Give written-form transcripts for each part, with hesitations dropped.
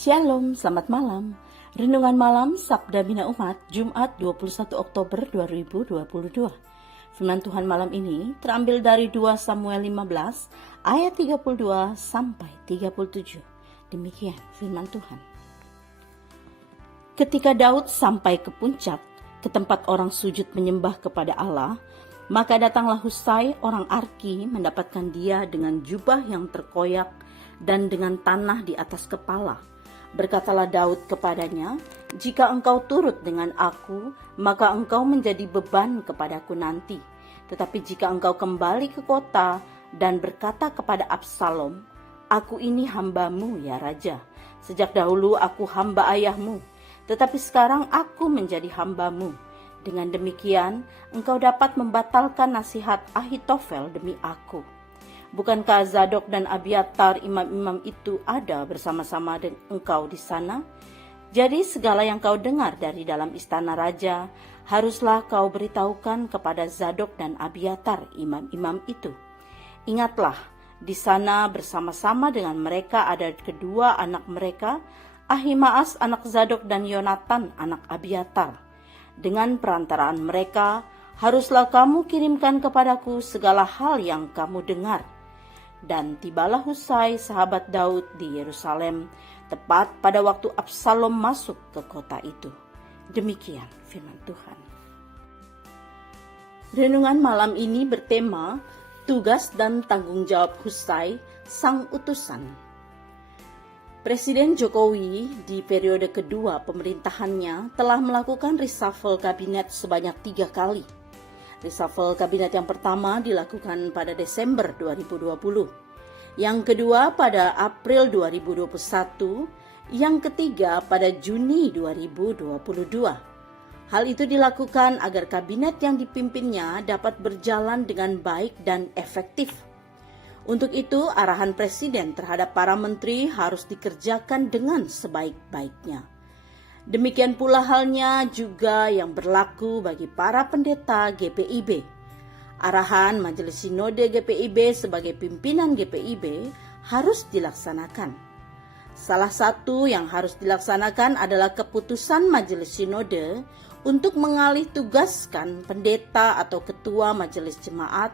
Shalom, selamat malam. Renungan malam Sabda Bina Umat, Jumat 21 Oktober 2022. Firman Tuhan malam ini terambil dari 2 Samuel 15 ayat 32 sampai 37. Demikian firman Tuhan. Ketika Daud sampai ke puncak, ke tempat orang sujud menyembah kepada Allah, maka datanglah Husai orang Arki mendapatkan dia dengan jubah yang terkoyak dan dengan tanah di atas kepala. Berkatalah Daud kepadanya, "Jika engkau turut dengan aku, maka engkau menjadi beban kepadaku nanti. Tetapi jika engkau kembali ke kota dan berkata kepada Absalom, 'Aku ini hambamu ya Raja. Sejak dahulu aku hamba ayahmu, tetapi sekarang aku menjadi hambamu. Dengan demikian, engkau dapat membatalkan nasihat Ahitofel demi aku.' Bukankah Zadok dan Abiatar imam-imam itu ada bersama-sama dengan engkau di sana? Jadi segala yang kau dengar dari dalam istana raja, haruslah kau beritahukan kepada Zadok dan Abiatar imam-imam itu. Ingatlah, di sana bersama-sama dengan mereka ada kedua anak mereka, Ahimaas anak Zadok dan Yonatan anak Abiatar. Dengan perantaraan mereka, haruslah kamu kirimkan kepadaku segala hal yang kamu dengar." Dan tibalah Husai sahabat Daud di Yerusalem tepat pada waktu Absalom masuk ke kota itu. Demikian firman Tuhan. Renungan malam ini bertema tugas dan tanggung jawab Husai, sang utusan. Presiden Jokowi di periode kedua pemerintahannya telah melakukan reshuffle kabinet sebanyak 3 kali. Reshuffle kabinet yang pertama dilakukan pada Desember 2020, yang kedua pada April 2021, yang ketiga pada Juni 2022. Hal itu dilakukan agar kabinet yang dipimpinnya dapat berjalan dengan baik dan efektif. Untuk itu, arahan Presiden terhadap para menteri harus dikerjakan dengan sebaik-baiknya. Demikian pula halnya juga yang berlaku bagi para pendeta GPIB. Arahan Majelis Sinode GPIB sebagai pimpinan GPIB harus dilaksanakan. Salah satu yang harus dilaksanakan adalah keputusan Majelis Sinode untuk mengalih tugaskan pendeta atau ketua majelis jemaat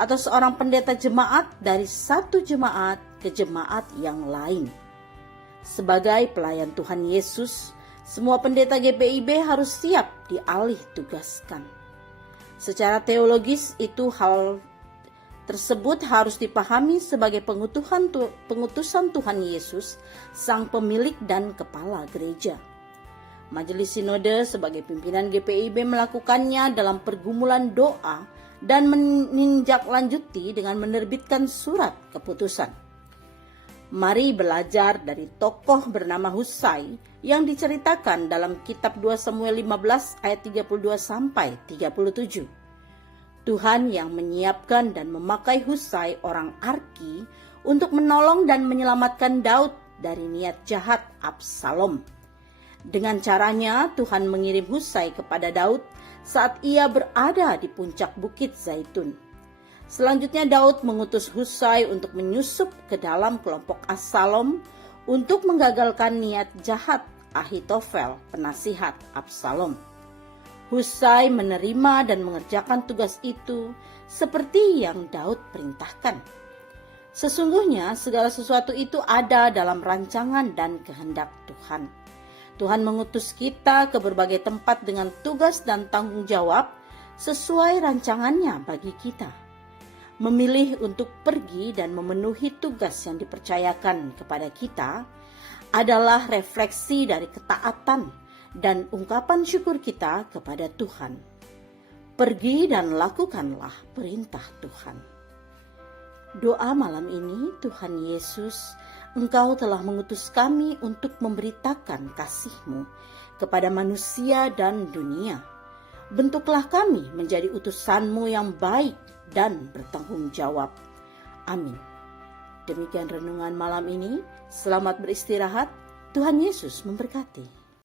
atau seorang pendeta jemaat dari satu jemaat ke jemaat yang lain. Sebagai pelayan Tuhan Yesus, semua pendeta GPIB harus siap dialih tugaskan. Secara teologis itu hal tersebut harus dipahami sebagai pengutusan Tuhan Yesus, sang pemilik dan kepala gereja. Majelis Sinode sebagai pimpinan GPIB melakukannya dalam pergumulan doa dan menindaklanjuti dengan menerbitkan surat keputusan. Mari belajar dari tokoh bernama Husai yang diceritakan dalam kitab 2 Samuel 15 ayat 32 sampai 37. Tuhan yang menyiapkan dan memakai Husai orang Arki untuk menolong dan menyelamatkan Daud dari niat jahat Absalom. Dengan caranya Tuhan mengirim Husai kepada Daud saat ia berada di puncak bukit Zaitun. Selanjutnya Daud mengutus Husai untuk menyusup ke dalam kelompok Absalom untuk menggagalkan niat jahat Ahitofel, penasihat Absalom. Husai menerima dan mengerjakan tugas itu seperti yang Daud perintahkan. Sesungguhnya segala sesuatu itu ada dalam rancangan dan kehendak Tuhan. Tuhan mengutus kita ke berbagai tempat dengan tugas dan tanggung jawab sesuai rancangannya bagi kita. Memilih untuk pergi dan memenuhi tugas yang dipercayakan kepada kita adalah refleksi dari ketaatan dan ungkapan syukur kita kepada Tuhan. Pergi dan lakukanlah perintah Tuhan. Doa malam ini, Tuhan Yesus, Engkau telah mengutus kami untuk memberitakan kasih-Mu kepada manusia dan dunia. Bentuklah kami menjadi utusan-Mu yang baik dan bertanggung jawab. Amin. Demikian renungan malam ini. Selamat beristirahat. Tuhan Yesus memberkati.